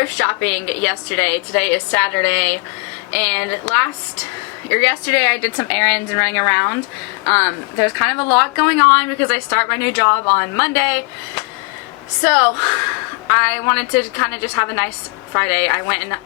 thrift shopping yesterday. Today is Saturday, and yesterday I did some errands and running around. There's kind of a lot going on because I start my new job on Monday. So I wanted to kind of just have a nice Friday. I went and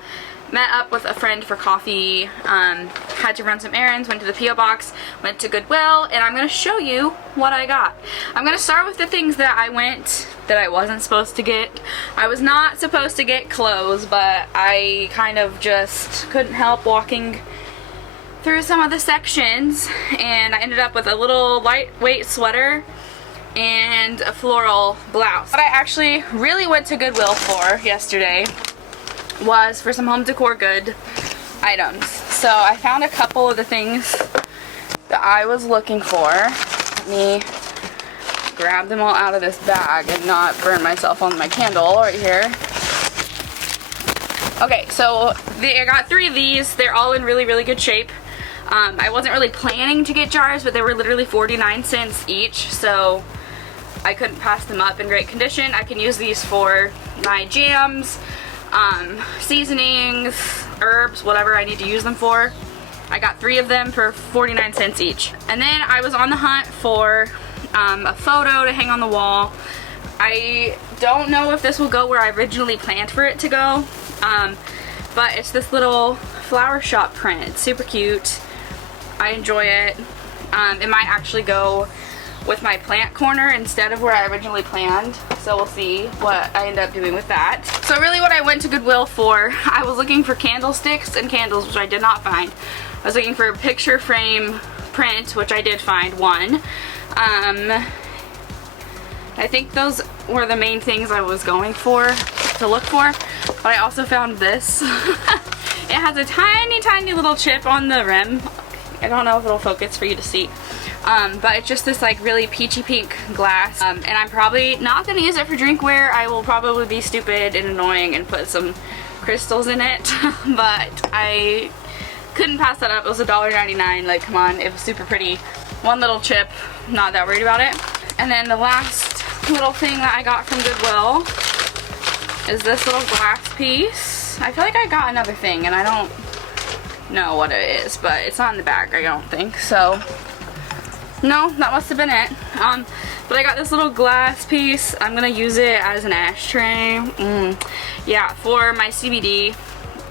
met up with a friend for coffee, had to run some errands, went to the P.O. box, went to Goodwill, and I'm going to show you what I got. I'm going to start with the things that I wasn't supposed to get. I was not supposed to get clothes, but I kind of just couldn't help walking through some of the sections, and I ended up with a little lightweight sweater and a floral blouse. What I actually really went to Goodwill for yesterday was for some home decor good items. So I found a couple of the things that I was looking for. Let me grab them all out of this bag and not burn myself on my candle right here. Okay, so I got 3 of these. They're all in really, really good shape. I wasn't really planning to get jars, but they were literally 49 cents each, so I couldn't pass them up in great condition. I can use these for my jams, seasonings, herbs, whatever I need to use them for. I got 3 of them for 49 cents each. And then I was on the hunt for a photo to hang on the wall. I don't know if this will go where I originally planned for it to go, but it's this little flower shop print. It's super cute. I enjoy it. It might actually go with my plant corner instead of where I originally planned, so we'll see what I end up doing with that. So really what I went to Goodwill for, I was looking for candlesticks and candles, which I did not find. I was looking for a picture frame print, which I did find one. I think those were the main things I was going to look for, but I also found this. It has a tiny little chip on the rim. I don't know if it'll focus for you to see. But it's just this like really peachy pink glass, and I'm probably not going to use it for drinkware. I will probably be stupid and annoying and put some crystals in it, but I couldn't pass that up. It was $1.99, like come on, it was super pretty. One little chip, not that worried about it. And then the last little thing that I got from Goodwill is this little glass piece. I feel like I got another thing and I don't know what it is, but it's not in the bag, I don't think, so no, that must have been it. But I got this little glass piece. I'm gonna use it as an ashtray. Yeah, for my CBD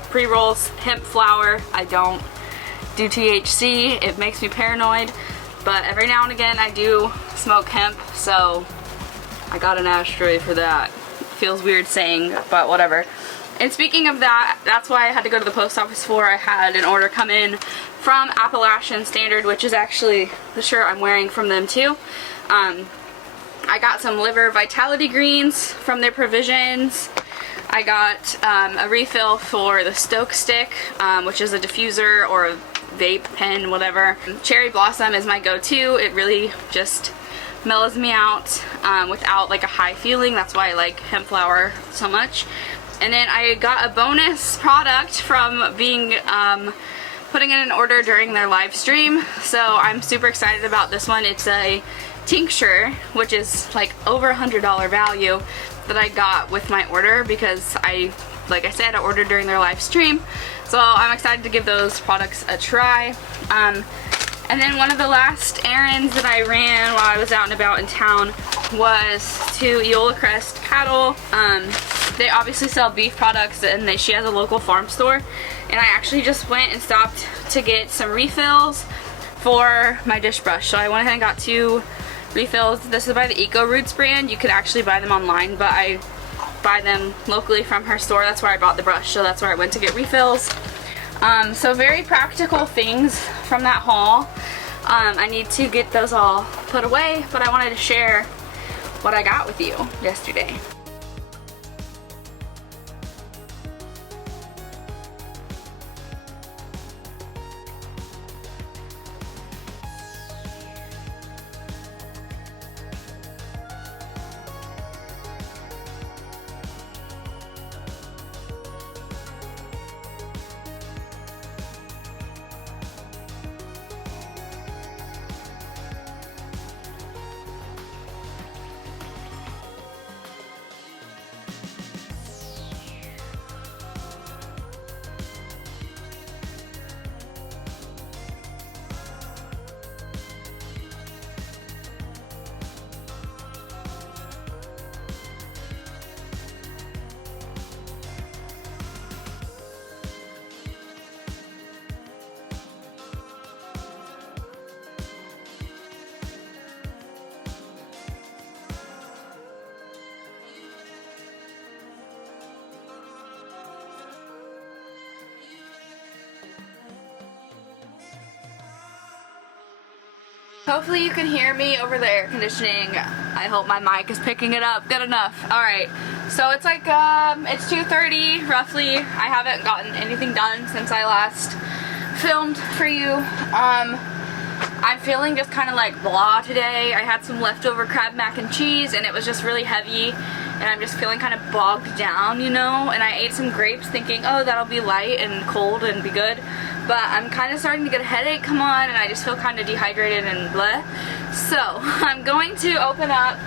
pre-rolls, hemp flower. I don't do THC. It makes me paranoid, but every now and again I do smoke hemp, so I got an ashtray for that. Feels weird saying, but whatever. And speaking of that, that's why I had to go to the post office for. I had an order come in from Appalachian Standard, which is actually the shirt I'm wearing from them too. I got some liver vitality greens from their provisions. I got a refill for the Stoke Stick, which is a diffuser or a vape pen, whatever. Cherry Blossom is my go-to. It really just mellows me out without like a high feeling. That's why I like hemp flower so much. And then I got a bonus product from being putting in an order during their live stream, so I'm super excited about this one. It's a tincture, which is like over $100 value that I got with my order because like I said, I ordered during their live stream, so I'm excited to give those products a try. And then one of the last errands that I ran while I was out and about in town was to Eola Crest Cattle. They obviously sell beef products, and she has a local farm store, and I actually just went and stopped to get some refills for my dish brush. So I went ahead and got 2 refills. This is by the Eco Roots brand. You could actually buy them online, but I buy them locally from her store. That's where I bought the brush, so that's where I went to get refills. So very practical things from that haul. I need to get those all put away, but I wanted to share what I got with you yesterday. Hopefully you can hear me over the air conditioning. I hope my mic is picking it up good enough. Alright, so it's like, it's 2:30 roughly. I haven't gotten anything done since I last filmed for you. I'm feeling just kind of like blah today. I had some leftover crab mac and cheese and it was just really heavy and I'm just feeling kind of bogged down, you know, and I ate some grapes thinking, oh, that'll be light and cold and be good, but I'm kind of starting to get a headache come on and I just feel kind of dehydrated and blah. So I'm going to open up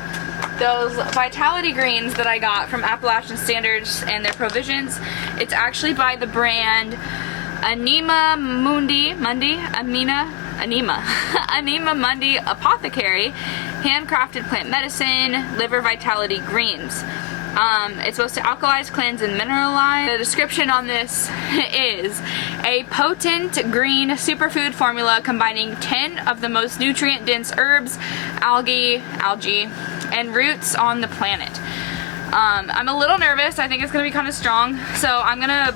those Vitality Greens that I got from Appalachian Standards and their provisions. It's actually by the brand Anima Mundi Apothecary, handcrafted plant medicine, liver vitality greens. It's supposed to alkalize, cleanse, and mineralize. The description on this is a potent green superfood formula combining 10 of the most nutrient-dense herbs, algae, and roots on the planet. I'm a little nervous. I think it's gonna be kind of strong, so I'm gonna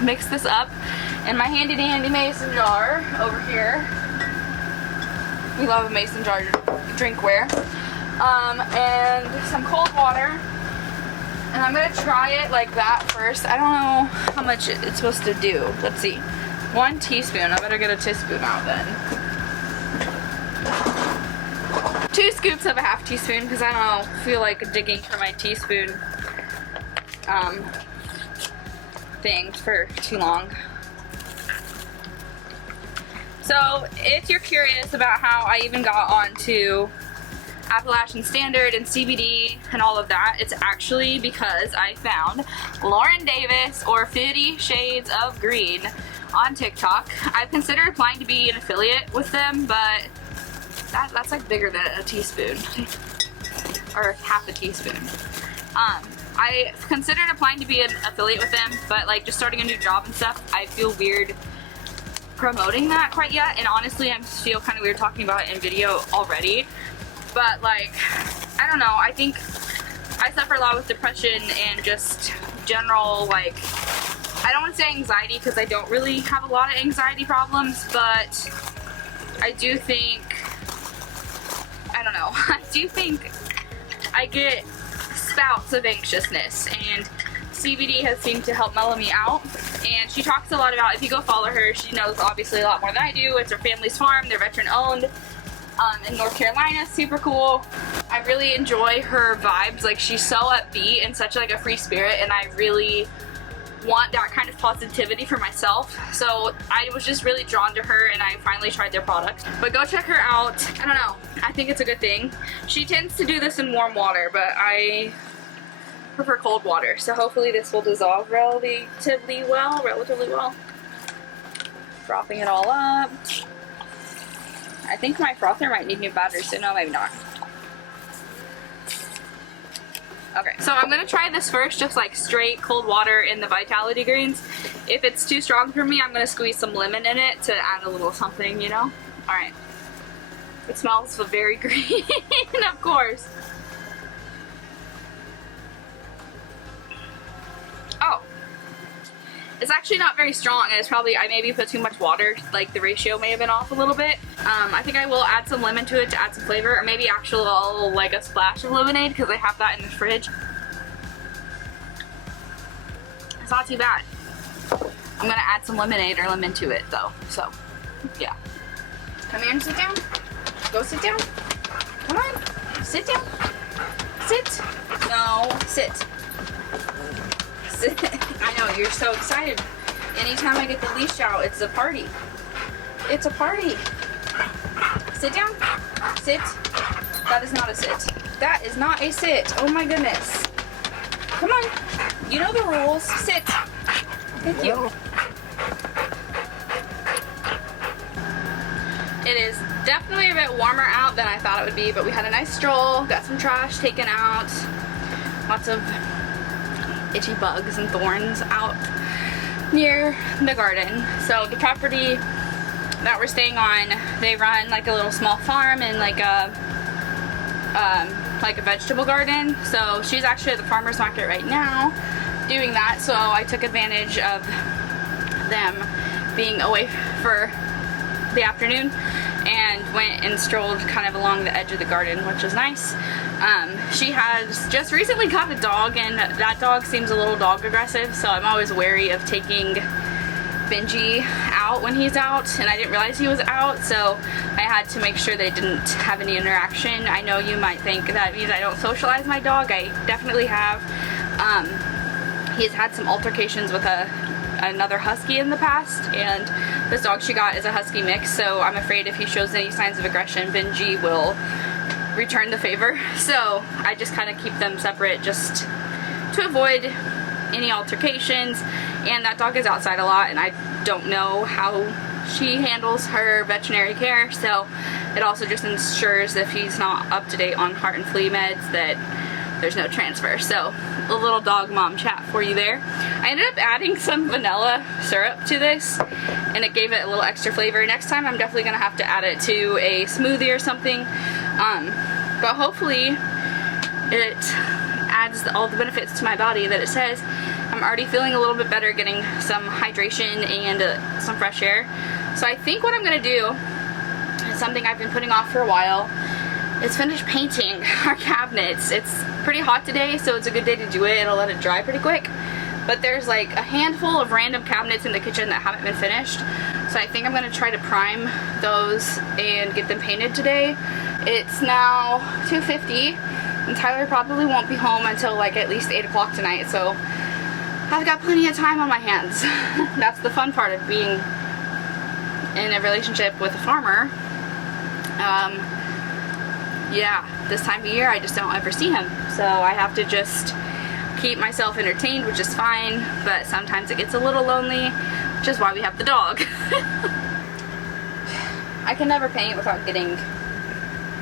mix this up in my handy dandy mason jar over here. We love a mason jar drinkware. And some cold water. And I'm gonna try it like that first. I don't know how much it's supposed to do. Let's see. 1 teaspoon. I better get a teaspoon out then. 2 scoops of a half teaspoon because I don't feel like digging for my teaspoon things for too long. So if you're curious about how I even got onto Appalachian Standard and CBD and all of that, it's actually because I found Lauren Davis or 50 Shades of Green on TikTok. I've considered applying to be an affiliate with them, but that's like bigger than a teaspoon or half a teaspoon. I considered applying to be an affiliate with them, but like just starting a new job and stuff, I feel weird promoting that quite yet, and honestly I feel kind of weird talking about it in video already. But like, I don't know, I think I suffer a lot with depression and just general, like, I don't want to say anxiety because I don't really have a lot of anxiety problems, but I do think, I don't know, I do think I get spouts of anxiousness, and CBD has seemed to help mellow me out. And she talks a lot about, if you go follow her, she knows obviously a lot more than I do. It's her family's farm, they're veteran owned in North Carolina, super cool. I really enjoy her vibes, like she's so upbeat and such like a free spirit, and I really want that kind of positivity for myself. So I was just really drawn to her and I finally tried their product. But go check her out. I don't know, I think it's a good thing. She tends to do this in warm water, but I prefer cold water, so hopefully this will dissolve relatively well. Frothing it all up. I think my frother might need new batteries, so no, maybe not. Okay, so I'm gonna try this first, just like straight cold water in the Vitality Greens. If it's too strong for me, I'm gonna squeeze some lemon in it to add a little something, you know? Alright. It smells very green, of course. Oh, it's actually not very strong, and it's probably, I maybe put too much water, like the ratio may have been off a little bit. I think I will add some lemon to it to add some flavor, or maybe actually like a splash of lemonade because I have that in the fridge. It's not too bad. I'm gonna add some lemonade or lemon to it though, so yeah. Come here and sit down. Go sit down. Come on, sit down. Sit. No, sit. I know, you're so excited. Anytime I get the leash out, it's a party. It's a party. Sit down. Sit. That is not a sit. That is not a sit. Oh my goodness. Come on. You know the rules. Sit. Thank you. It is definitely a bit warmer out than I thought it would be, but we had a nice stroll, got some trash taken out, lots of itchy bugs and thorns out near the garden. So the property that we're staying on, they run like a little small farm and like a vegetable garden. So she's actually at the farmer's market right now doing that, so I took advantage of them being away for the afternoon and went and strolled kind of along the edge of the garden, which is nice. She has just recently got a dog, and that dog seems a little dog aggressive, so I'm always wary of taking Benji out when he's out, and I didn't realize he was out, so I had to make sure they didn't have any interaction. I know you might think that means I don't socialize my dog. I definitely have. He's had some altercations with another husky in the past, and this dog she got is a husky mix, so I'm afraid if he shows any signs of aggression, Benji will return the favor. So I just kind of keep them separate just to avoid any altercations. And that dog is outside a lot, and I don't know how she handles her veterinary care, so it also just ensures if he's not up to date on heart and flea meds that there's no transfer. So a little dog mom chat for you there. I ended up adding some vanilla syrup to this, and it gave it a little extra flavor. Next time I'm definitely gonna have to add it to a smoothie or something, but hopefully it adds all the benefits to my body that it says. I'm already feeling a little bit better, getting some hydration and some fresh air. So I think what I'm gonna do is something I've been putting off for a while, is finish painting our cabinets. It's pretty hot today, so it's a good day to do it. It'll let it dry pretty quick. But there's like a handful of random cabinets in the kitchen that haven't been finished. So I think I'm gonna try to prime those and get them painted today. It's now 2:50, and Tyler probably won't be home until like at least 8 o'clock tonight, so I've got plenty of time on my hands. That's the fun part of being in a relationship with a farmer. Yeah, this time of year I just don't ever see him, so I have to just keep myself entertained, which is fine, but sometimes it gets a little lonely, which is why we have the dog. I can never paint without getting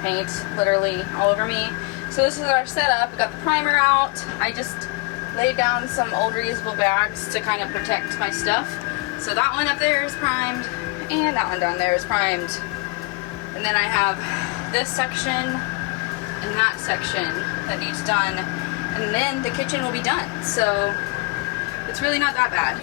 paint literally all over me. So this is our setup. We got the primer out. I just laid down some old reusable bags to kind of protect my stuff. So that one up there is primed, and that one down there is primed. And then I have this section and that section that needs done, and then the kitchen will be done. So it's really not that bad.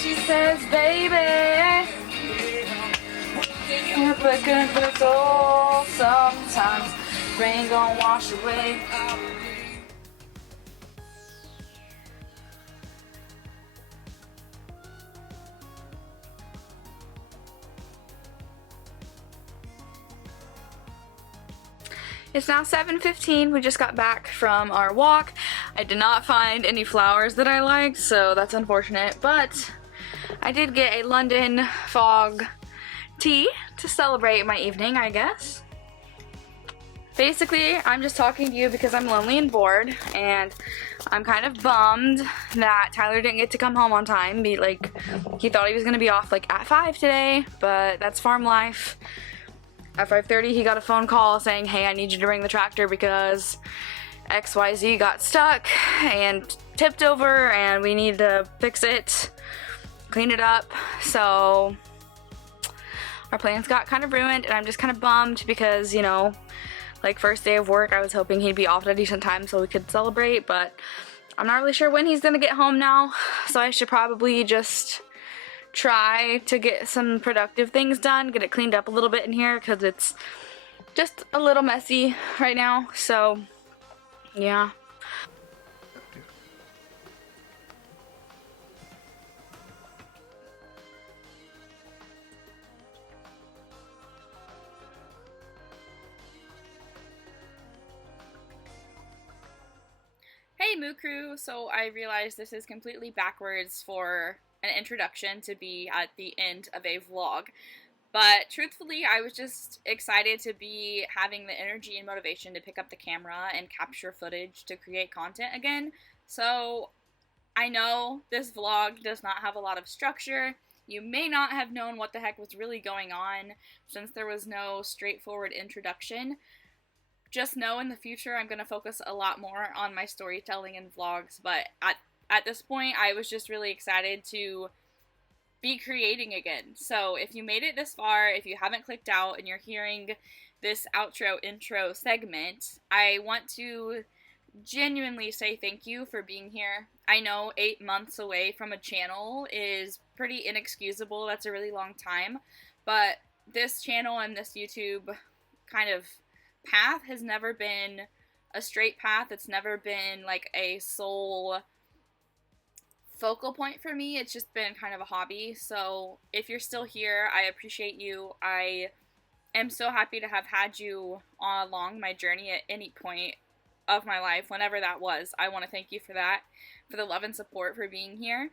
She says, baby, you're looking for the soul. Sometimes rain gon' wash away. It's now 7:15. We just got back from our walk. I did not find any flowers that I liked, so that's unfortunate, but I did get a London fog tea to celebrate my evening, I guess. Basically, I'm just talking to you because I'm lonely and bored, and I'm kind of bummed that Tyler didn't get to come home on time. He thought he was gonna be off like at 5 today, but that's farm life. At 5:30, he got a phone call saying, hey, I need you to bring the tractor because XYZ got stuck and tipped over and we need to fix it, clean it up. So our plans got kind of ruined, and I'm just kind of bummed because, you know, like first day of work, I was hoping he'd be off at a decent time so we could celebrate, but I'm not really sure when he's gonna get home now, so I should probably just try to get some productive things done, get it cleaned up a little bit in here because it's just a little messy right now. So yeah. Hey Moo Crew, so I realized this is completely backwards for an introduction to be at the end of a vlog, but truthfully I was just excited to be having the energy and motivation to pick up the camera and capture footage to create content again. So I know this vlog does not have a lot of structure. You may not have known what the heck was really going on since there was no straightforward introduction. Just know in the future I'm going to focus a lot more on my storytelling and vlogs, but at this point I was just really excited to be creating again. So if you made it this far, if you haven't clicked out and you're hearing this outro intro segment, I want to genuinely say thank you for being here. I know 8 months away from a channel is pretty inexcusable. That's a really long time. But this channel and this YouTube kind of path has never been a straight path. It's never been like a sole focal point for me. It's just been kind of a hobby. So if you're still here, I appreciate you. I am so happy to have had you along my journey at any point of my life, whenever that was. I want to thank you for that, for the love and support, for being here.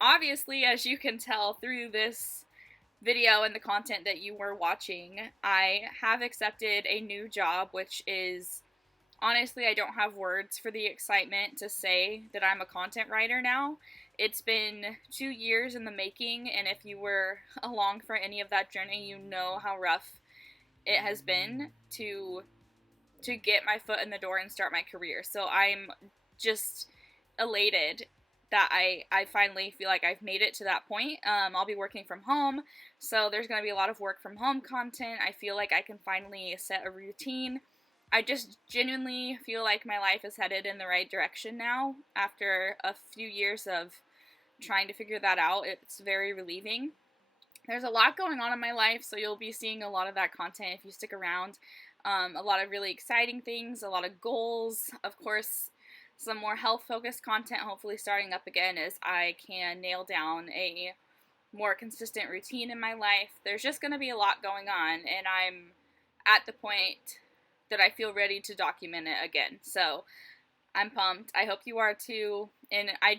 Obviously, as you can tell through this video and the content that you were watching, I have accepted a new job, which is, honestly, I don't have words for the excitement to say that I'm a content writer now. It's been 2 years in the making, and if you were along for any of that journey, you know how rough it has been to get my foot in the door and start my career. So I'm just elated that I finally feel like I've made it to that point. I'll be working from home, so there's going to be a lot of work from home content. I feel like I can finally set a routine. I just genuinely feel like my life is headed in the right direction now. After a few years of trying to figure that out, it's very relieving. There's a lot going on in my life, so you'll be seeing a lot of that content if you stick around. A lot of really exciting things, a lot of goals, of course, some more health-focused content hopefully starting up again as I can nail down a more consistent routine in my life. There's just going to be a lot going on, and I'm at the point that I feel ready to document it again. So I'm pumped. I hope you are too. And I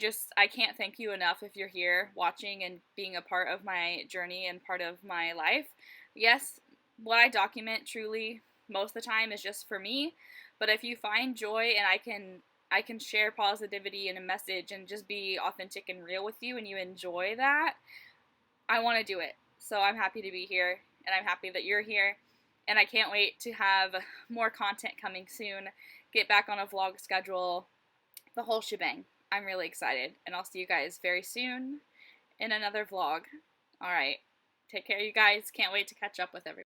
can't thank you enough if you're here watching and being a part of my journey and part of my life. Yes, what I document truly most of the time is just for me, but if you find joy and I can share positivity and a message and just be authentic and real with you and you enjoy that, I want to do it. So I'm happy to be here, and I'm happy that you're here, and I can't wait to have more content coming soon, get back on a vlog schedule, the whole shebang. I'm really excited, and I'll see you guys very soon in another vlog. Alright, take care you guys. Can't wait to catch up with everyone.